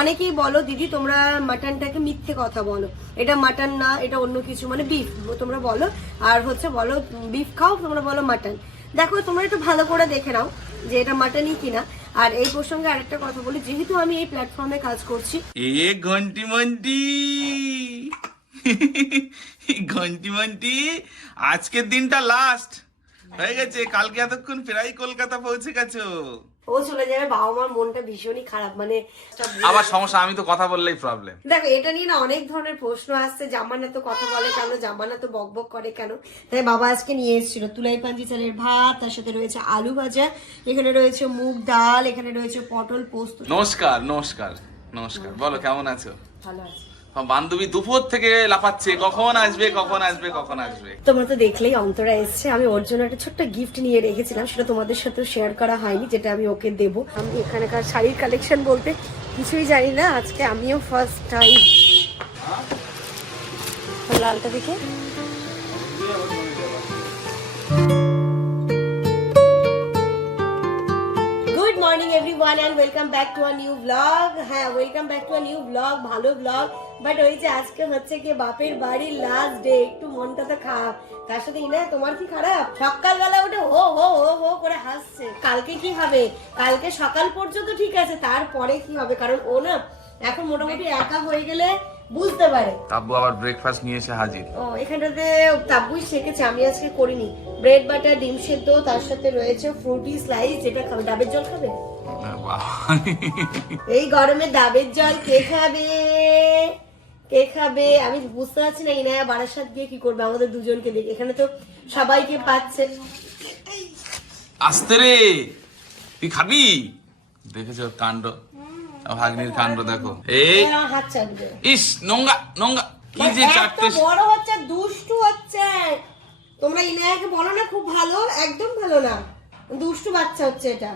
অনেকেই বলো দিদি তোমরা মাটনটাকে মিথ্যে কথা বলো, এটা মাটন না, এটা অন্য কিছু, মানে বিফ তোমরা বলো, আর হচ্ছে বলো বিফ খাও, তোমরা বলো মাটন। দেখো তোমরা একটু ভালো করে দেখে নাও যে এটা মাটনই কিনা। আর এই প্রসঙ্গে আরেকটা কথা বলি, যেহেতু আমি এই প্ল্যাটফর্মে কাজ করছি, ঘন্টি মন্টি ঘন্টি মন্টি, আজকের দিনটা লাস্ট হয়ে গেছে, কালকে এতক্ষণ প্রায় কলকাতা পৌঁছে গেছো। ও চলে যাবে, বাবা মার মনটা ভীষণই খারাপ, মানে আবার সমস্যা, আমি তো কথা বললেই প্রবলেম। দেখো এটা নিয়ে না অনেক ধরনের প্রশ্ন আসছে, জামানা তো কথা বলে কেন, জামানা তো বক বক করে কেন। তাই বাবা আজকে নিয়ে এসেছিল তুলাই পাঞ্জি চালের ভাত, তার সাথে রয়েছে আলু ভাজা, এখানে রয়েছে মুগ ডাল, এখানে রয়েছে পটল পোস্ত। নমস্কার নমস্কার নমস্কার, বলো কেমন আছো? ভালো আছে। বান্ধবী দুপুর থেকে লাফাচ্ছে, কখন আসবে কখন আসবে কখন আসবে। তোমরা তো দেখলেই অন্তরা এসছে, আমি ওর জন্য একটা ছোট্ট গিফট নিয়ে রেখেছিলাম, সেটা তোমাদের সাথে শেয়ার করা হয়নি, যেটা আমি ওকে দেবো। আমি এখানকার শাড়ির কালেকশন বলতে কিছুই জানি না, আজকে আমিও ফার্স্ট টাইম। লালটা দেখে good morning everyone and welcome back to a new blog. হ্যাঁ, welcome back to a new blog, ভালো ব্লগ। বাট ওই যে আজকে হচ্ছে কি বাপের বাড়ির লাস্ট ডে, একটু মনটা তো খারাপ। তার সাথে ইনা তোমার কি খারাপ? সকালবেলা উঠে হো হো হো হো করে হাসছে। কালকে কি হবে? কালকে সকাল পর্যন্ত ঠিক আছে, তারপরে কি হবে? কারণ ও না এখন মোটামুটি একা হয়ে গেলে বুঝতে পারে। তাব্বু আবার ব্রেকফাস্ট নিয়ে এসে হাজির। ও এখানটাতে তাব্বুই শিখেছে, আমি আজকে করিনি। ব্রেড বাটার, ডিম সেদ্ধ, তার সাথে রয়েছে ফ্রুটি স্লাইস। যেটা খাবে, ডাবের জল খাবে? এই গরমে ডাবের জল কে খাবে? কে খাবে? আমি বুঝতে পারছি না ইনায়া বারাসাত দিয়ে কি করবে আমাদের দুজনকে দেখে। এখানে তো সবাইকে পাচ্ছে। আসতে রে, তুই খাবি? দেখেছো কাণ্ড, ভাগ্নির কাণ্ড দেখো। এই আমার হাত চাটবে। ইস নোংরা নোংরা, কি যে চাটতে। বড় হচ্ছে, দুষ্টু হচ্ছে। তোমরা ইনায়াকে বলো না খুব ভালো, একদম ভালো না, দুষ্টু বাচ্চা হচ্ছে এটা,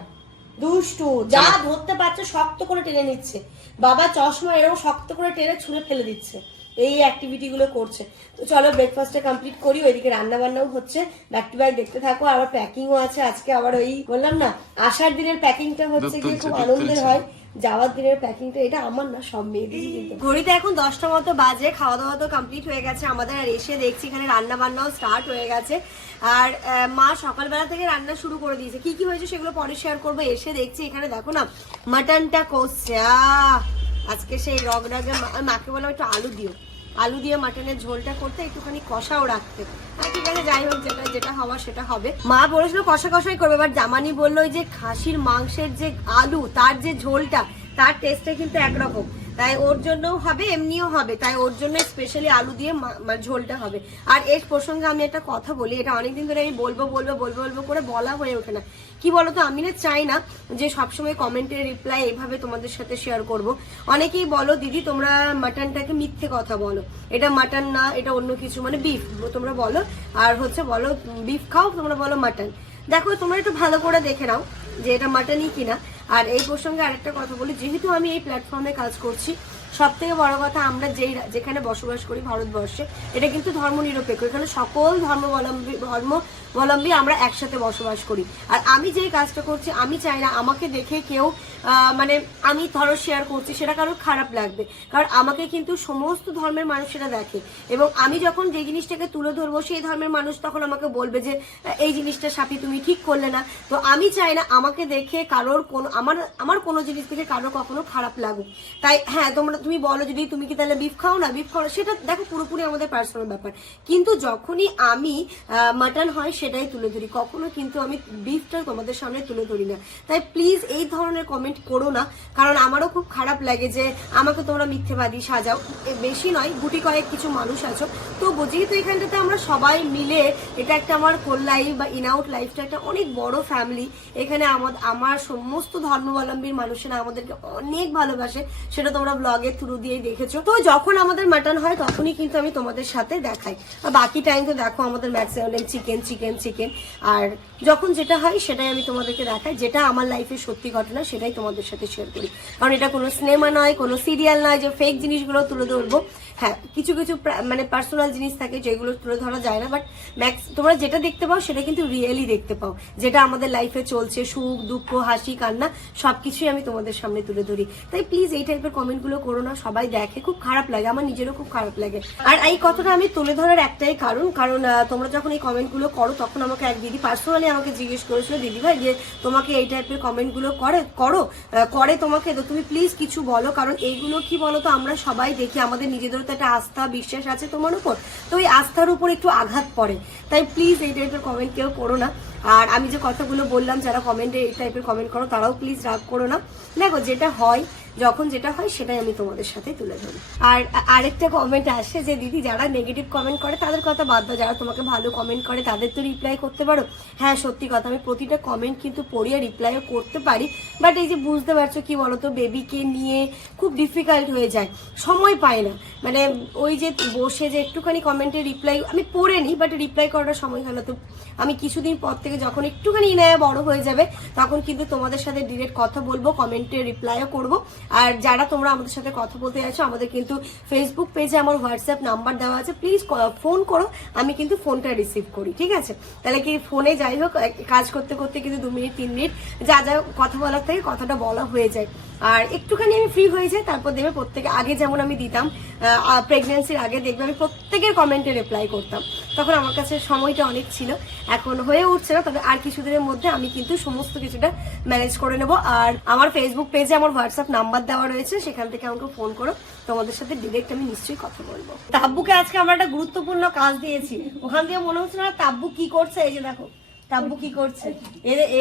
দুষ্টু। যা ধরতে পারছে শক্ত করে টেনে নিচ্ছে। বাবা চশমা এরকম শক্ত করে টেনে ছুঁড়ে ফেলে দিচ্ছে, এই অ্যাক্টিভিটি গুলো করছে। তো চলো ব্রেকফাস্টটা কমপ্লিট করি, ওইদিকে রান্না বান্নাও হচ্ছে, ব্যাক টু ব্যাক দেখতে থাকো। আবার প্যাকিংও আছে আজকে, আবার ওই বললাম না আসার দিনের প্যাকিংটা হচ্ছে গিয়ে খুব আনন্দের হয়, যাওয়ার দিনের প্যাকিংটা এটা আমার না, সব মেয়েদের। কিন্তু ঘড়িতে এখন 10টা মতো বাজে, খাওয়া দাওয়া তো কমপ্লিট হয়ে গেছে আমাদের। আর এসে দেখছি এখানে রান্না বান্নাও স্টার্ট হয়ে গেছে। আর মা সকালবেলা থেকে রান্না শুরু করে দিয়েছে, কি কি হয়েছে সেগুলো পরে শেয়ার করবো। এসে দেখছি এখানে দেখো না মাটনটা কষছে। আজকে সেই রগডাগে মাকে বললাম একটু আলু দিও, আলু দিয়ে মাটনের ঝোলটা করতে, একটুখানি কষাও রাখতে। ঠিক আছে, যাই হোক, যেটা যেটা হওয়ার সেটা হবে। মা বলেছিল কষা কষাই করবে, বাট জামানি বললো যে খাসির মাংসের যে আলু, তার যে ঝোলটা, তার টেস্টটা কিন্তু একরকম, তাই ওর জন্যও হবে, এমনিও হবে, তাই ওর জন্য স্পেশালি আলু দিয়ে ঝোলটা হবে। আর এর প্রসঙ্গে আমি একটা কথা বলি, এটা অনেকদিন ধরে আমি বলবো বলবো বলবো বলবো করে বলা হয়ে ওঠে না। কি বলতো, আমি না চাই না যে সবসময় কমেন্টের রিপ্লাই এভাবে তোমাদের সাথে শেয়ার করব। অনেকেই বলো দিদি তোমরা মাটনটাকে মিথ্যে কথা বলো, এটা মাটন না, এটা অন্য কিছু, মানে বিফ তোমরা বলো, আর হচ্ছে বলো বিফ খাও, তোমরা বলো মাটন। দেখো তোমরা একটু ভালো করে দেখে নাও যে এটা মাটনই কিনা। আর এই প্রসঙ্গে আরেকটা কথা বলি, যেহেতু আমি এই প্ল্যাটফর্মে কাজ করছি, সব থেকে বড় কথা, আমরা যেখানে বসবাস করি ভারতবর্ষে, এটা কিন্তু ধর্ম নিরপেক্ষ, এখানে সকল ধর্মাবলম্বী আমরা একসাথে বসবাস করি। আর আমি যেই কাজটা করছি, আমি চাই না আমাকে দেখে কেউ মানে আমি ধরো শেয়ার করছি সেটা কারোর খারাপ লাগবে, কারণ আমাকে কিন্তু সমস্ত ধর্মের মানুষেরা দেখে, এবং আমি যখন যে জিনিসটাকে তুলে ধরবো সেই ধর্মের মানুষ তখন আমাকে বলবে যে এই জিনিসটা সাপি তুমি ঠিক করলে না। তো আমি চাই না আমাকে দেখে কারোর কোনো আমার কোনো জিনিস থেকে কারোর কখনো খারাপ লাগুক। তাই হ্যাঁ, তুমি বলো যদি তুমি কি তাহলে বিফ খাও না, বিফ খাও না, সেটা দেখো পুরোপুরি আমাদের পার্সোনাল ব্যাপার, কিন্তু যখনই আমি মাটন হয় সেটাই তুলে ধরি, কখনো কিন্তু আমি বিফটা তোমাদের সামনে তুলে ধরি না। তাই প্লিজ এই ধরনের কমেন্ট করো না, কারণ আমারও খুব খারাপ লাগে যে আমাকে তোমরা মিথ্যেবাদী সাজাও। বেশি নয়, গুটি কয়েক কিছু মানুষ আছো, তো যেহেতু এখানটাতে আমরা সবাই মিলে, এটা একটা আমার কোল লাইফ বা ইন আউট লাইফটা একটা অনেক বড় ফ্যামিলি, এখানে আমার সমস্ত ধর্মাবলম্বীর মানুষেরা আমাদেরকে অনেক ভালোবাসে, সেটা তোমরা ব্লগে থ্রু দিয়েই দেখেছো। তো যখন আমাদের মাটন হয় তখনই কিন্তু আমি তোমাদের সাথে দেখাই, আর বাকি টাইম তো দেখো আমাদের ম্যাক্সিমাম চিকেন চিকেন চিকেন, আর যখন যেটা হয় সেটাই আমি তোমাদেরকে দেখাই, যেটা আমার লাইফের সত্যি ঘটনা সেটাই তোমাদের সাথে শেয়ার করি। কারণ এটা কোনো সিনেমা নয়, কোনো সিরিয়াল নয় যে ফেক জিনিসগুলো তুলে ধরবো। হ্যাঁ, কিছু কিছু মানে পার্সোনাল জিনিস থাকে যেগুলো তুলে ধরা যায় না, বাট তোমরা যেটা দেখতে পাও সেটা কিন্তু রিয়েলি দেখতে পাও, যেটা আমাদের লাইফে চলছে, সুখ দুঃখ হাসি কান্না সবকিছুই আমি তোমাদের সামনে তুলে ধরি। তাই প্লিজ এই টাইপের কমেন্টগুলো করো না, সবাই দেখে খুব খারাপ লাগে, আমার নিজেরও খুব খারাপ লাগে। আর এই কথাটা আমি তুলে ধরার একটাই কারণ তোমরা যখন এই কমেন্টগুলো করো তখন আমাকে এক দিদি পার্সোনালি আমাকে জিজ্ঞেস করেছিল, দিদি ভাই যে তোমাকে এই টাইপের কমেন্টগুলো করে তোমাকে, তো তুমি প্লিজ কিছু বলো, কারণ এইগুলো কি বলো তো আমরা সবাই দেখি, আমাদের নিজেদের তো একটা আস্থা বিশ্বাস আছে তোমার উপর, তো এই আস্থার উপর একটু আঘাত পড়ে। তাই প্লিজ এই টাইপের কমেন্ট কেউ করো না। আর আমি যে কথাগুলো বললাম, যারা কমেন্টে এই টাইপের কমেন্ট করো তারাও প্লিজ রাগ করো না। দেখো যেটা হয়, যখন যেটা হয় সেটাই আমি তোমাদের সাথে তুলে ধরি। আর আরেকটা কমেন্ট আসে যে দিদি যারা নেগেটিভ কমেন্ট করে তাদের কথা বাদ দাও, যারা তোমাকে ভালো কমেন্ট করে তাদের তো রিপ্লাই করতে পারো। হ্যাঁ সত্যি কথা, আমি প্রতিটা কমেন্ট কিন্তু পড়িয়ে রিপ্লাইও করতে পারি, বাট এই যে বুঝতে পারছো কি বলতো, বেবিকে নিয়ে খুব ডিফিকাল্ট হয়ে যায়, সময় পাই না, মানে ওই যে বসে যে একটুখানি কমেন্টে রিপ্লাই আমি পড়ে নিই, বাট রিপ্লাই করার সময় হয় না। তো আমি কিছুদিন পর থেকে যখন একটুখানি ইনায়া বড় হয়ে যাবে তখন কিন্তু তোমাদের সাথে ডিরেক্ট কথা বলবো, কমেন্টে রিপ্লাইও করবো। আর যারা তোমরা আমাদের সাথে কথা বলতে চাইছো, আমাদের কিন্তু ফেসবুক পেজে আমার হোয়াটসঅ্যাপ নাম্বার দেওয়া আছে, প্লিজ ফোন করো, আমি কিন্তু ফোনটা রিসিভ করি, ঠিক আছে? তাহলে কি ফোনে যাই হোক কাজ করতে করতে কিন্তু 2 মিনিট 3 মিনিট যা যা কথা বলার থেকে কথাটা বলা হয়ে যায়, আর একটুখানি আমি ফ্রি হয়ে যাই, তারপর দেখবে প্রত্যেকে আগে যেমন আমি দিতাম প্রেগনেন্সির আগে, দেখবে আমি প্রত্যেকের কমেন্টে রিপ্লাই করতাম, তখন আমার কাছে সময়টা অনেক ছিল, এখন হয়ে উঠছে না, তবে আর কিছুদিনের মধ্যে আমি কিন্তু সমস্ত কিছুটা ম্যানেজ করে নেবো। আর আমার ফেসবুক পেজে আমার হোয়াটসঅ্যাপ নাম্বার দেওয়া রয়েছে, সেখান থেকে আমাকে ফোন করো, তোমাদের সাথে ডিরেক্ট আমি নিশ্চয়ই কথা বলবো। তাব্বুকে আজকে আমরা একটা গুরুত্বপূর্ণ কাজ দিয়েছি, ওখান থেকে মনে হচ্ছে না তাব্বু কি করছে, এই যে দেখো তাব্বু কি করছে,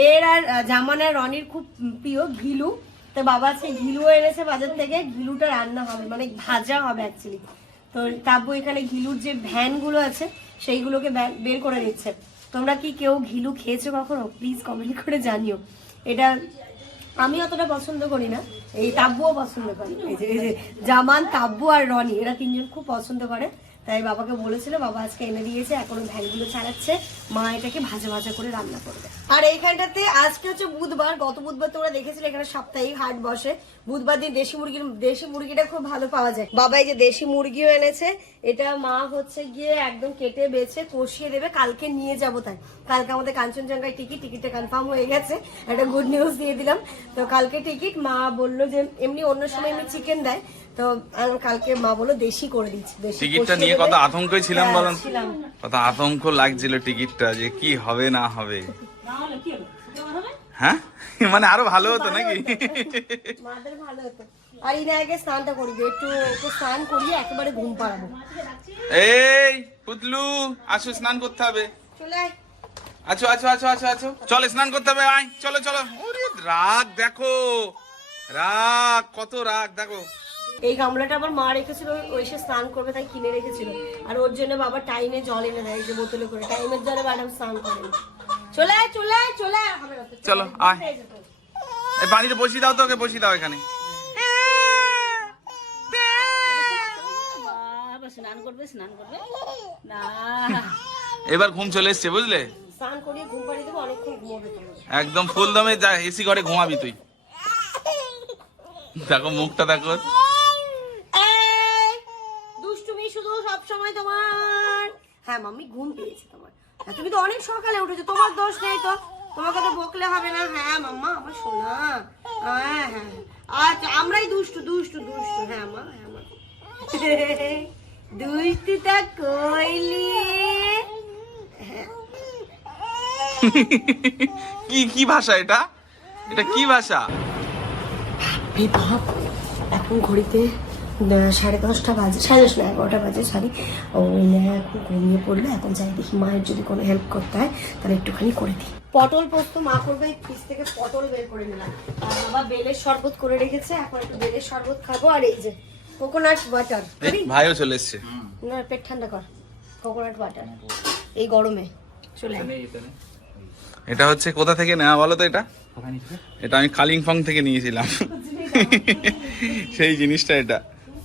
এর আর জামান আর রনির খুব প্রিয় ঘিলু, তো বাবা আজকে ঘিলু এনেছে বাজার থেকে, ঘিলুটা রান্না হবে মানে ভাজা হবে অ্যাকচুয়ালি। তো তাব্বু এখানে ঘিলুর যে ভ্যান গুলো আছে সেইগুলোকে বের করে দিচ্ছে। তোমরা কি কেউ ঘিলু খেয়েছো কখনো? প্লিজ কমেন্ট করে জানিও। এটা আমি অতটা পছন্দ করি না, এই তাব্বুও পছন্দ করে, এই যে জামান তাব্বু আর রনি এরা 3 জন খুব পছন্দ করে, তাই বাবাকে বলেছিল, বাবা আজকে এনে দিয়েছে, এখন ভ্যানগুলো চালাচ্ছে, মা এটাকে ভাজা ভাজা করে রান্না করবে। আর এইখানটাতে আজকে হচ্ছে বুধবার, গত বুধবার তোমরা দেখেছিলে এখানে সাপ্তাহিক হাট বসে, বুধবার দিন দেশি মুরগিটা খুব ভালো পাওয়া যায়। বাবা এই যে দেশি মুরগিও এনেছে, এটা মা হচ্ছে গিয়ে একদম কেটে বেছে কষিয়ে দেবে, কালকে নিয়ে যাবো। তাই কালকে আমাদের কাঞ্চনজঙ্ঘায় টিকিটটা কনফার্ম হয়ে গেছে, একটা গুড নিউজ দিয়ে দিলাম। তো কালকে টিকিট, মা বললো যে এমনি অন্য সময় এমনি চিকেন দেয়, তো কালকে মা বললো দেশি করে দিচ্ছি। টিকিটটা নিয়ে কত আতঙ্কে ছিলাম বলেন, কত আতঙ্ক লাগছিল টিকিটটা যে কি হবে না হবে, হ্যাঁ মানে আরো ভালো হতো নাকি, মাদের ভালো হতো। আর ইনায়াকে স্নানটা করবি, একটু ওকে স্নান করিয়ে একেবারে ঘুম পাড়াবো। এই পুতলু আসো, স্নান করতে হবে, চলে আয়। আছো আছো আছো আছো আছো, চল স্নান করতে হবে, আয় চলো চলো। ওরে রাগ দেখো, রাগ কত রাগ দেখো। এই গামলাটা আবার মা রেখেছিল, ওই সে স্নান করবে তাই কিনে রেখেছিল, আর ওর জন্য বাবা টাইমে জল এনে দেয়, যে বোতলে করে, টাইমের জলে ম্যাডাম স্নান করেন। চলে আয় চলে আয় চলে আয়, হবে না তো, চলো আয়, এই পানিতে বসিয়ে দাও, তো ওকে বসিয়ে দাও এখানে। স্নান করবে না, এবার ঘুম চলে এসছে বুঝলে, স্নান করিয়ে ঘুম পাড়িয়ে দেবো, অনেকক্ষণ ঘুমাবে তুমি। একদম ফুল দমে যা এসি ঘরে ঘুমাবি তুই। দেখো মুখটা দেখো, দুষ্টুমি শুধু সব সময় তোমার। হ্যাঁ মাম্মি ঘুম পেয়েছে তোমার, তুমি তো অনেক সকালে উঠেছো, তোমার দোষ নেই তো, তোমাকে তো বকলে হবে না। হ্যাঁ মাম্মা আমার সোনা, হ্যাঁ হ্যাঁ আচ্ছা, আমরাই দুষ্টু দুষ্টু দুষ্টু, হ্যাঁ মা হ্যাঁ মা দুষ্টুটা কইলি। কি কি ভাষা এটা, এটা কি ভাষা? ভাব এখন ঘড়িতে 10:30 বাজে, 10:30 না 11টা বাজে, সরি। ওই এখন ঘুমিয়ে পড়লো, এখন যাই দেখি মায়ের যদি কোনো হেল্প করতে হয় তাহলে একটুখানি করে দিই। পটল পোস্ত মা করবে, ফ্রিজ থেকে পটল বের করে নিলাম, আর বাবা বেলের শরবত করে রেখেছে, এখন একটু বেলের শরবত খাবো। আর এই যে কোকোনাট বাটার, ভাইও চলে এসছে, না পেট ঠান্ডা কর, কোকোনাট বাটার এই গরমে চলে। এটা হচ্ছে কোথা থেকে নেওয়া বলো তো? এটা আমি কালিম্পং থেকে নিয়েছিলাম, সেই জিনিসটা এটা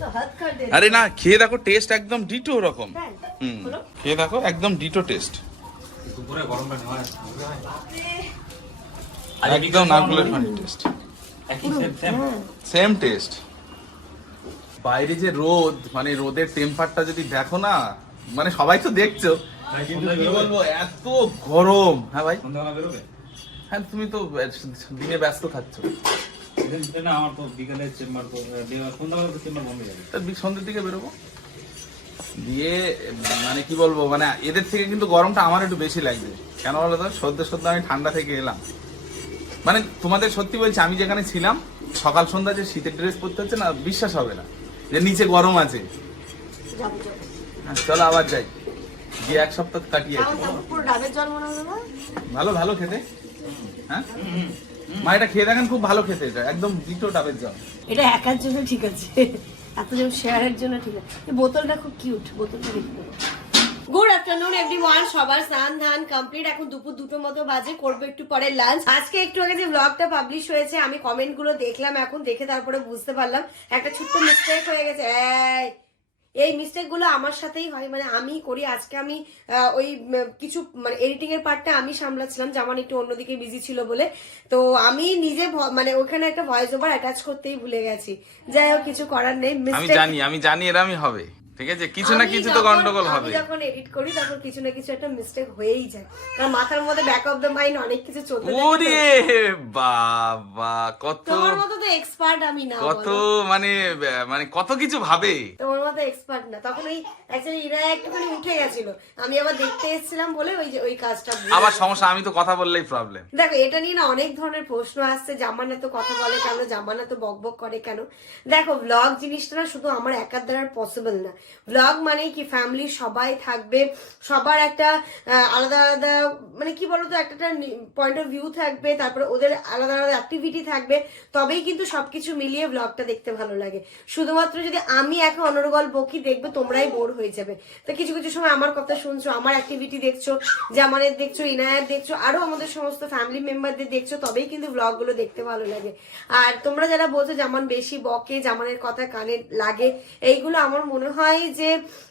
তো হাত কাট দে। আরে না, খেয়ে দেখো, টেস্ট একদম ডিটো রকম। তাই? হলো? খেয়ে দেখো, একদম ডিটো টেস্ট, দুপুরে গরমটা নেওয়া একদম নারকেলের পানি টেস্ট, একই সেম সেম টেস্ট। বাইরে যে রোদ, মানে রোদের টেম্পারটা যদি দেখো না, মানে সবাই তো দেখছো, কিন্তু কি বলবো, এত গরম। হ্যাঁ ভাই, সন্ধ্যাবেলা বেরোবে? হ্যাঁ তুমি তো দিনে ব্যস্ত থাকছো, না আমার তো বিকালে চেম্বার তো সন্ধ্যাবেলা তো চেম্বার বন্ধ যাবে। তার সন্ধ্যের দিকে বেরোবো দিয়ে, মানে কি বলবো, মানে এদের থেকে কিন্তু গরমটা আমার একটু বেশি লাগবে। কেন বলো তো, সদ্য সদ্য আমি ঠান্ডা থেকে এলাম। মানে তোমাদের সত্যি বলছি, আমি যেখানে ছিলাম সকাল সন্ধ্যা যে শীতের ড্রেস পরতে হচ্ছে না, বিশ্বাস হবে না যে নিচে গরম আছে। যাবো, যাবো। হ্যাঁ, চলো আবার যাই, গিয়ে এক সপ্তাহ কাটিয়ে আসি। কেমন যাবো? পুরো ডাবের জল মনে হলো না? ভালো ভালো খেতে। হ্যাঁ মা, এটা খেয়ে দেখেন, খুব ভালো খেতে, এটা একদম ডিটো ডাবের জল। এটা একার জন্য ঠিক আছে, এতজন শেয়ারের জন্য ঠিক আছে। এই বোতলটা খুব কিউট, বোতলটা রেখে দেবো। গুড আফটারনুন এভরিওয়ান, সবার স্নান ধান কমপ্লিট। এখন দুপুর 2টো মতো বাজে, করবো একটু পরে লাঞ্চ। আজকে একটু আগে যে ব্লগটা পাবলিশ হয়েছে, আমি কমেন্ট গুলো দেখলাম, এখন দেখে তারপরে বুঝতে পারলাম একটা ছোট্ট মিস্টেক হয়ে গেছে। এই মিস্টেক গুলো আমার সাথেই হয়, মানে আমি করি। আজকে আমি ওই কিছু মানে এডিটিং এর পার্টটা আমি সামলাচ্ছিলাম, যেমন একটু অন্যদিকে বিজি ছিল বলে, তো আমি নিজে মানে ওখানে একটা ভয়েস ওভার অ্যাটাচ করতেই ভুলে গেছি। যাই হোক, কিছু করার নেই। আমি জানি এরমই হবে, ঠিক আছে, কিছু না কিছু তো গন্ডগোল হবে। আমি যখন এডিট করি তখন কিছু না কিছু একটা মিস্টেক হয়েই যায়, কারণ মাথার মধ্যে ব্যাক অফ দ্য মাইন্ড অনেক কিছু চলতে থাকে। ওরে বাবা, কত তোমার মতো তো এক্সপার্ট আমি না, কত বলো। মানে কত কিছু ভাবে। তোমার মতো এক্সপার্ট না। তখন ওই অ্যাকচুয়ালি ইরা একটুখানি উঠে গেছিল, আমি আবার দেখতে এসেছিলাম বলে ওই কাজটা ভুলে আবার গেছি। সমস্যা, আমি তো কথা বললেই প্রবলেম। দেখো, এটা নিয়ে না অনেক ধরনের প্রশ্ন আসছে, জামানা তো কথা বলে কেন, জামানা তো বকবক করে কেন। দেখো, ব্লগ জিনিসটা না শুধু আমার একার দ্বারা পসিবল না। ব্লগ মানে কি, ফ্যামিলির সবাই থাকবে, সবার একটা আলাদা আলাদা, মানে কি বলতো, একটা পয়েন্ট অফ ভিউ থাকবে, তারপরে ওদের আলাদা আলাদা অ্যাক্টিভিটি থাকবে, তবেই কিন্তু সবকিছু মিলিয়ে ব্লগটা দেখতে ভালো লাগে। শুধুমাত্র যদি আমি একে অনর্গল বকি, দেখবে তোমরাই বোর হয়ে যাবে। তো কিছু কিছু সময় আমার কথা শুনছো, আমার অ্যাক্টিভিটি দেখছো, জামানের দেখছো, ইনায়ের দেখছো, আরো আমাদের সমস্ত ফ্যামিলি মেম্বারদের দেখছো, তবেই কিন্তু ব্লগ গুলো দেখতে ভালো লাগে। আর তোমরা যারা বলছো জামান বেশি বকে, জামানের কথা কানে লাগে, এইগুলো আমার মনে হয় যে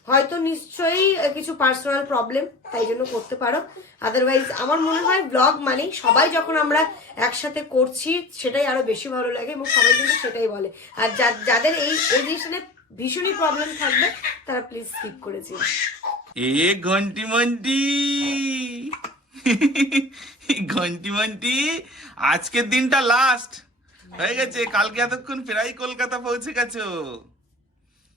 হয়তো নিশ্চয়ই কিছু পার্সোনাল প্রবলেম, তাই জন্য করতে পারো। আদারওয়াইজ আমার মনে হয় ব্লগ মানে সবাই যখন আমরা একসাথে করছি, সেটাই আরো বেশি ভালো লাগে, এবং সবাই কিন্তু সেটাই বলে। আর যাদের এই জিনিসটা নিয়ে ভীষণই প্রবলেম থাকবে, তারা প্লিজ স্কিপ করেছি। এ ঘন্টি মন্টি ঘন্টি মন্টি, আজকের দিনটা লাস্ট হয়ে গেছে, কালকে এতক্ষণ প্রায় কলকাতা পৌঁছে গেছো।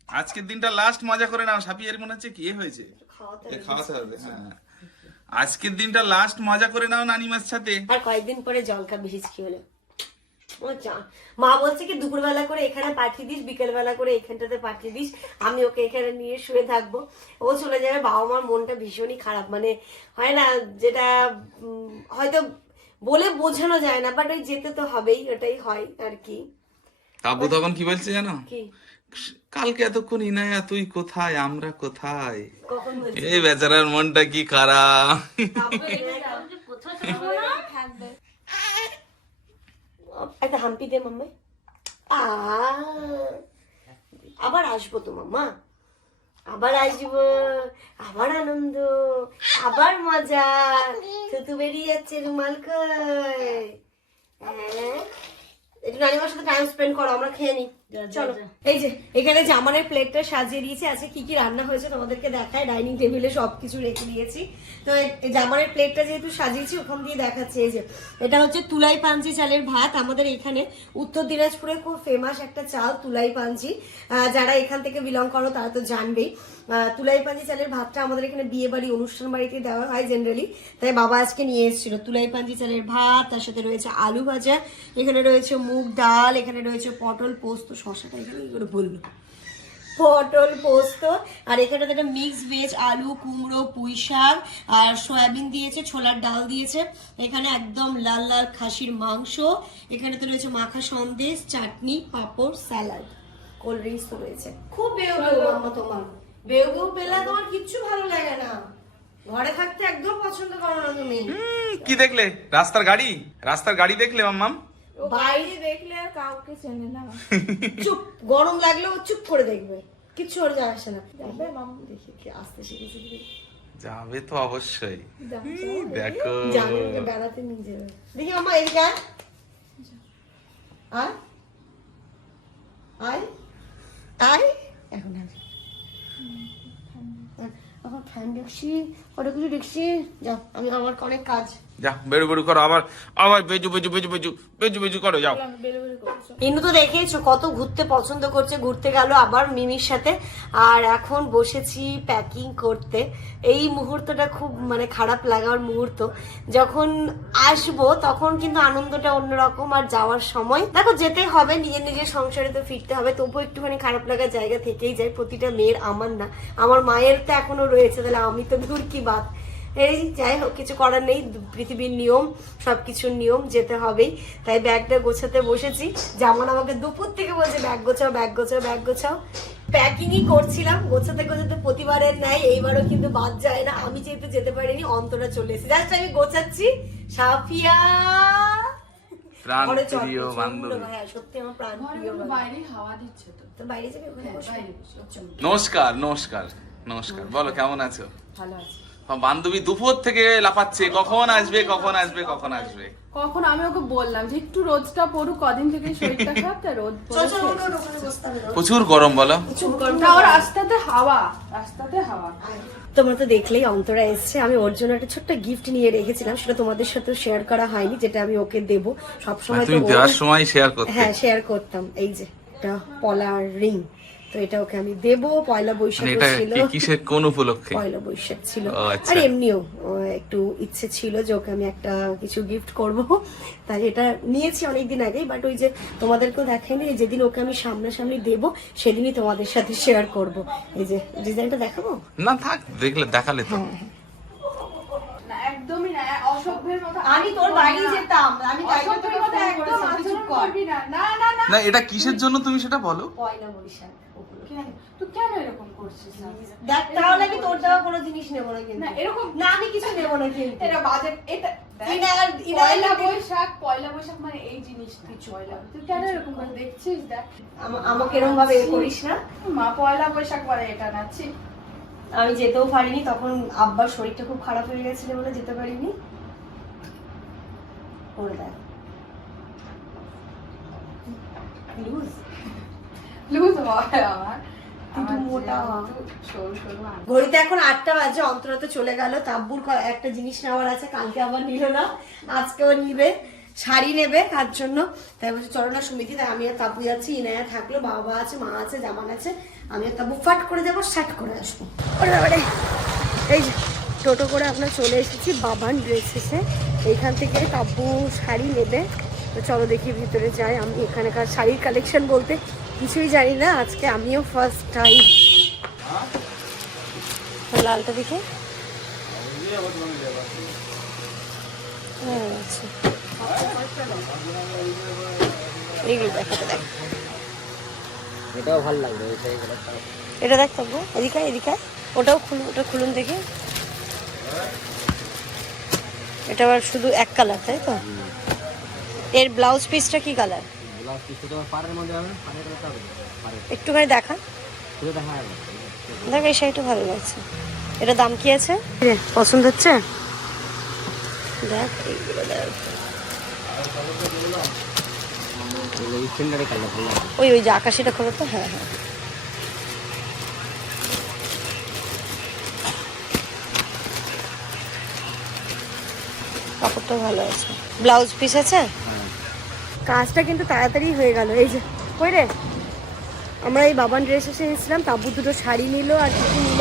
আজকের দিনটা লাস্ট, মজা করে নাও। সাপিয়ার মনে হচ্ছে কি হয়েছে, খাওয়াতে হবে। হ্যাঁ, আজকের দিনটা লাস্ট, মজা করে নাও নানিমার সাথে। আর কয়েকদিন পরে জল খাব, বিশেষ কি হলে মা বলছে কি দুপুরবেলা করে এখানে পাঠিয়ে দিস, বিকেল বেলা করে এখানটাতে পাঠিয়ে দিস, আমি ওকে এখানে নিয়ে শুয়ে থাকবো, ও চলে যাবে। বাবা মার মনটা ভীষণই খারাপ, মানে হয় না যেটা হয়তো বলে বোঝানো যায় না, বাট ওই যেতে তো হবেই, ওটাই হয় আর কি। তাবু তখন কি বলছে জানো, কি কালকে এতক্ষণ ইনায়া তুই কোথায়, আমরা কোথায়। কখন বলছি? এই বেচারার মনটা কি খারাপ। একটা হাম্পি দে মাম্মা। আবার আসবো তো মাম্মা, আবার আসবো, আবার আনন্দ, আবার মজা। থুতু বেরিয়ে যাচ্ছে, রুমাল কই? একটু নানিমার সাথে টাইম স্পেন্ড করো, আমরা খেয়ে নিই। চলো, এই যে এখানে জামানের প্লেটটা সাজিয়ে দিয়েছি। আজকে কি কি রান্না হয়েছে তোমাদেরকে দেখায়, ডাইনিং টেবিলে সবকিছু রেখে দিয়েছি। তো এই জামানের প্লেটটা যেহেতু সাজিয়েছি, ওখান দিয়ে দেখাচ্ছি। এই যে এটা হচ্ছে তুলাই পাঞ্জি চালের ভাত। আমাদের এখানে উত্তর দিনাজপুরে খুব ফেমাস একটা চাল তুলাই পাঞ্জি, যারা এখান থেকে বিলং করো তারা তো জানবেই। তুলাই পাঞ্জি চালের ভাতটা আমাদের এখানে বিয়ে বাড়ি, অনুষ্ঠান বাড়িতে দেওয়া হয় জেনারেলি, তাই বাবা আজকে নিয়ে এসেছিল তুলাই পাঞ্জি চালের ভাত। তার সাথে রয়েছে আলু ভাজা, এখানে রয়েছে মুগ ডাল, এখানে রয়েছে পটল পোস্ত, শশাটা এখানে কি করে বললো, পটল পোস্ত, আর এখানে একটা মিক্স ভেজ, আলু কুমড়ো পুঁই শাক আর সয়াবিন দিয়েছে, ছোলার ডাল দিয়েছে, এখানে একদম লাল লাল খাসির মাংস, এখানে তো রয়েছে মাখা সন্দেশ, চাটনি, পাঁপড়, স্যালাড, কোল্ড ড্রিঙ্কস তো রয়েছে। খুব বেউ মাম্মা, তোমার বেউ পেলা তোমার কিচ্ছু ভালো লাগে না, ঘরে থাকতে একদম পছন্দ করো না তুমি। কি দেখলে, রাস্তার গাড়ি দেখলে মাম্মাম? বাইরে দেখলে আর কাউকে চেনে না। চুপ, গরম লাগলেও চুপ করে দেখবে, কিচ্ছু ওর যায় আসে না। যাবে মামু, দেখি কি আসতে শিখেছে কি দেখি। যাবে তো অবশ্যই। দেখো যাবে, ওকে বেড়াতে নিয়ে যাবে। দেখি মামা এদিকে আয়, আয় আয় আয়। এখন আয়, এখন ফ্যান দেখছি, অনেক কিছু দেখছি। যাও, আমি আমার অনেক কাজ। যা বেরু বেরু করো, আবার আবার বেজু বেজু বেজু বেজু বেজু বেজু করো, যাও। ইনু তো দেখেছো কত ঘুরতে পছন্দ করছে, ঘুরতে গেল আবার মিমির সাথে। আর এখন বসেছি প্যাকিং করতে। এই মুহূর্তটা খুব মানে খারাপ লাগার মুহূর্ত। যখন আসবো তখন কিন্তু আনন্দটা অন্যরকম, আর যাওয়ার সময় দেখো যেতে হবে, নিজের নিজের সংসারে তো ফিরতে হবে, তবুও একটুখানি খারাপ লাগার জায়গা থেকেই যায়। প্রতিটা মেয়ের, আমার না, আমার মায়ের তো এখনো রয়েছে, তাহলে আমি তো দূর কি বাত। এই যাই হোক, কিছু করার নেই, পৃথিবীর নিয়ম, সবকিছুর নিয়ম, যেতে হবেই। তাই ব্যাগটা গোছাতে বসেছি। যেমন আমাকে দুপুর থেকে বলছে ব্যাগ গোছাও ব্যাগ গোছাও ব্যাগ গোছাও, প্যাকিংই করছিলাম। গোছাতে গোছাতে প্রতিবারের নাই, এইবারও কিন্তু বাদ যায় না। আমি যেহেতু যেতে পারিনি, অন্তরা চলে এসেছে, জাস্ট আমি গোছাচ্ছি। সাফিয়া প্রাণ ঘরে চল, প্রিয় প্রচন্ড বান্ধবী। হ্যাঁ, সত্যি আমার প্রাণ প্রিয় বান্ধবী। বাইরে হাওয়া দিচ্ছে তো, তো বাইরে যাবে, ওখানে বসবে। নমস্কার নমস্কার নমস্কার, বলো কেমন আছো? ভালো আছে। বান্ধবী দুপুর থেকে লাফাচ্ছে, কখন আসবে কখন আসবে কখন আসবে। কখন আমি ওকে বললাম যে একটু রোদটা পড়ুক, কদিন থেকে শরীরটা খারাপ, তাই রোদ চল চল, পড়েছে। ওখানে বসতে হবে। প্রচুর গরম বলো। তাও রাস্তাতে হাওয়া, রাস্তাতে হাওয়া। তোমরা তো দেখলেই অন্তরা এসছে। আমি ওর জন্য একটা ছোট্ট গিফট নিয়ে রেখেছিলাম, সেটা তোমাদের সাথে শেয়ার করা হয়নি, যেটা আমি ওকে দেবো সবসময়। তুমি তো দেওয়ার সময় শেয়ার করতে। হ্যাঁ, শেয়ার করতাম। এই যে একটা পলার রিং, তো এটা ওকে আমি দেবো। পয়লা বৈশাখ মানে এটা ছিল, কিসের কোন উপলক্ষে? পয়লা বৈশাখ ছিল। ও, আচ্ছা। আর এমনিও একটু ইচ্ছে ছিল যে ওকে আমি একটা কিছু গিফট করব, তাই এটা নিয়েছি অনেকদিন আগেই। বাট ওই যে তোমাদেরকেও দেখাইনি, যেদিন ওকে আমি সামনাসামনি দেবো সেদিনই তোমাদের সাথে শেয়ার করব। এই যে ডিজাইনটা দেখাবো। না থাক, দেখলে দেখালে তো। হ্যাঁ হ্যাঁ, না একদমই না, অসভ্যের মতো। আমি তোর বাড়ি যেতাম, আমি অসভ্যের মতো একদম আচরণ করবি না। না না না, না এটা কিসের জন্য তুমি সেটা বলো। পয়লা বৈশাখ কেন তুই কেন এরকম করছিস? দেখ, তাহলে আমি তোর দেওয়া কোনো জিনিস নেবো না কিন্তু। না এরকম না, আমি কিছু নেবো না কিন্তু। এটা বাজেট, এটা দেখ, পয়লা বৈশাখ, পয়লা বৈশাখ মানে এই জিনিস কিছু। তুই কেন এরকম করে দেখছিস? দেখ আমাকে এরকম ভাবে করিস না। মা, পয়লা বৈশাখ মানে এটা নাচ্ছি। আমি যেতেও পারিনি, তখন আব্বার শরীরটা খুব খারাপ হয়ে গেছিল বলে যেতে পারিনি। করে দেখ, লুজ লুজ হয় আমার, কিন্তু মোটা। সরু সরু আঙুল। ঘড়িতে এখন 8টা বাজে, অন্তরাতে চলে গেল। তাব্বুর একটা জিনিস নেওয়ার আছে, কালকে আবার নিল না, আজকেও নিবে, শাড়ি নেবে কার জন্য। তাই বলছে চলো না সুমিতি। তাই আমি আর তাব্বু যাচ্ছি, ইনায়া থাকলো, বাবা আছে, মা আছে, জামান আছে। আমি আর তাব্বু ফাট করে যাবো, শার্ট করে আসবো। ওরে বাবারে, এই যে টোটো করে আমরা চলে এসেছি বাবান ড্রেসেসে। এইখান থেকে তাব্বু শাড়ি নেবে। তো চলো দেখি ভিতরে যাই। আমি এখানকার শাড়ির কালেকশন বলতে কিছুই জানি না, আজকে আমিও ফার্স্ট টাইম। লালটা দেখে আচ্ছা, এইগুলো দেখাতে দেখ, এটাও ভালো লাগবে। এটা দেখ তবু, এদিকে এদিকে, ওটাও খুলুন, ওটা খুলুন দেখি। এটা আবার শুধু এক কালার, তাই তো? এর ব্লাউজ পিসটা কি কালার? ব্লাউজ পিসটা তোমার পাড়ের মধ্যে হবে না, পাড়ের মধ্যে হবে পাড়ের একটুখানি দেখা, পুরো দেখা যাবে। দেখ এই শাড়িটা ভালো লাগছে। এটা দাম কি আছে? পছন্দ হচ্ছে? দেখ এইগুলো দেখ, এই স্ট্যান্ডার্ডে কালার ভালো লাগবে। ওই ওই যে আকাশিটা খোলো তো। হ্যাঁ হ্যাঁ, কাপড়টা ভালো আছে। ব্লাউজ পিস আছে? কাজটা কিন্তু তাড়াতাড়ি হয়ে গেল। এই যে কই রে, আমরা এই বাবান ড্রেস এসে এসেছিলাম, তাব্বু দুটো শাড়ি নিল আর কিছু নিল,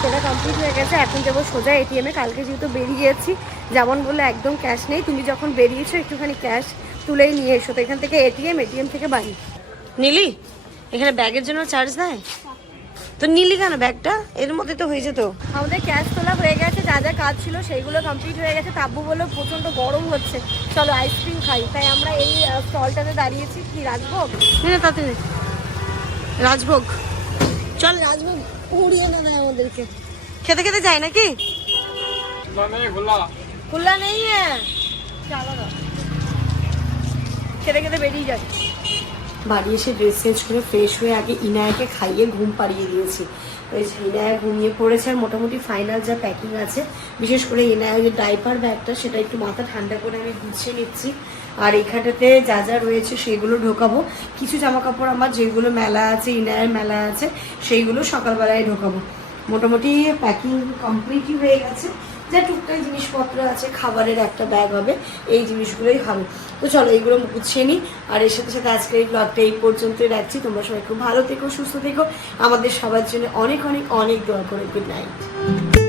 সেটা কমপ্লিট হয়ে গেছে। এখন যাবো সোজা এটিএমে। কালকে যেহেতু বেরিয়ে যাচ্ছি, যেমন বললে একদম ক্যাশ নেই, তুমি যখন বেরিয়েছো একটুখানি ক্যাশ তুলেই নিয়ে এসো। তো এখান থেকে এটিএম থেকে বাড়ি। নিলি? এখানে ব্যাগের জন্য চার্জ দেয় তো? নিলি কেন ব্যাগটা? এর মধ্যে তো হয়ে যেত। আমাদের ক্যাশ তোলা হয়ে গেছে, যা যা কাজ ছিল সেইগুলো কমপ্লিট হয়ে গেছে। তাব্বু বললো প্রচণ্ড গরম হচ্ছে, চলো আইসক্রিম খাই। তাই আমরা এই স্টলটাতে দাঁড়িয়েছি। কি রাজভোগ? না তাতে রাজভোগ, চল রাজভোগ উড়িয়ে না দেয় আমাদেরকে। খেতে খেতে যায় নাকি? खुला नहीं है, चलो খেতে খেতে বেরিয়ে যাচ্ছে। বাড়ি এসে ড্রেস চেঞ্জ করে ফ্রেশ হয়ে আগে ইনায়াকে খাইয়ে ঘুম পাড়িয়ে দিয়েছি। ওই যে ইনায়া ঘুমিয়ে পড়েছে। আর মোটামুটি ফাইনাল যা প্যাকিং আছে, বিশেষ করে ইনায়া যে ডাইপার ব্যাগটা, সেটা একটু মাথা ঠান্ডা করে আমি গুছিয়ে নিচ্ছি। আর এখানটাতে যা যা রয়েছে সেগুলো ঢোকাবো। কিছু জামা কাপড় আমার যেগুলো মেলা আছে, ইনায়ার মেলা আছে, সেইগুলো সকালবেলায় ঢোকাবো। মোটামুটি প্যাকিং কমপ্লিটই হয়ে গেছে। যা টুকটাক জিনিসপত্র আছে, খাবারের একটা ব্যাগ হবে, এই জিনিসগুলোই হবে। তো চলো এইগুলো গুছিয়ে নিই। আর এর সাথে সাথে আজকের এই ব্লগটা এই পর্যন্তই রাখছি। তোমরা সবাই খুব ভালো থেকো, সুস্থ থেকো, আমাদের সবার জন্য অনেক অনেক অনেক দোয়া করে। Good night.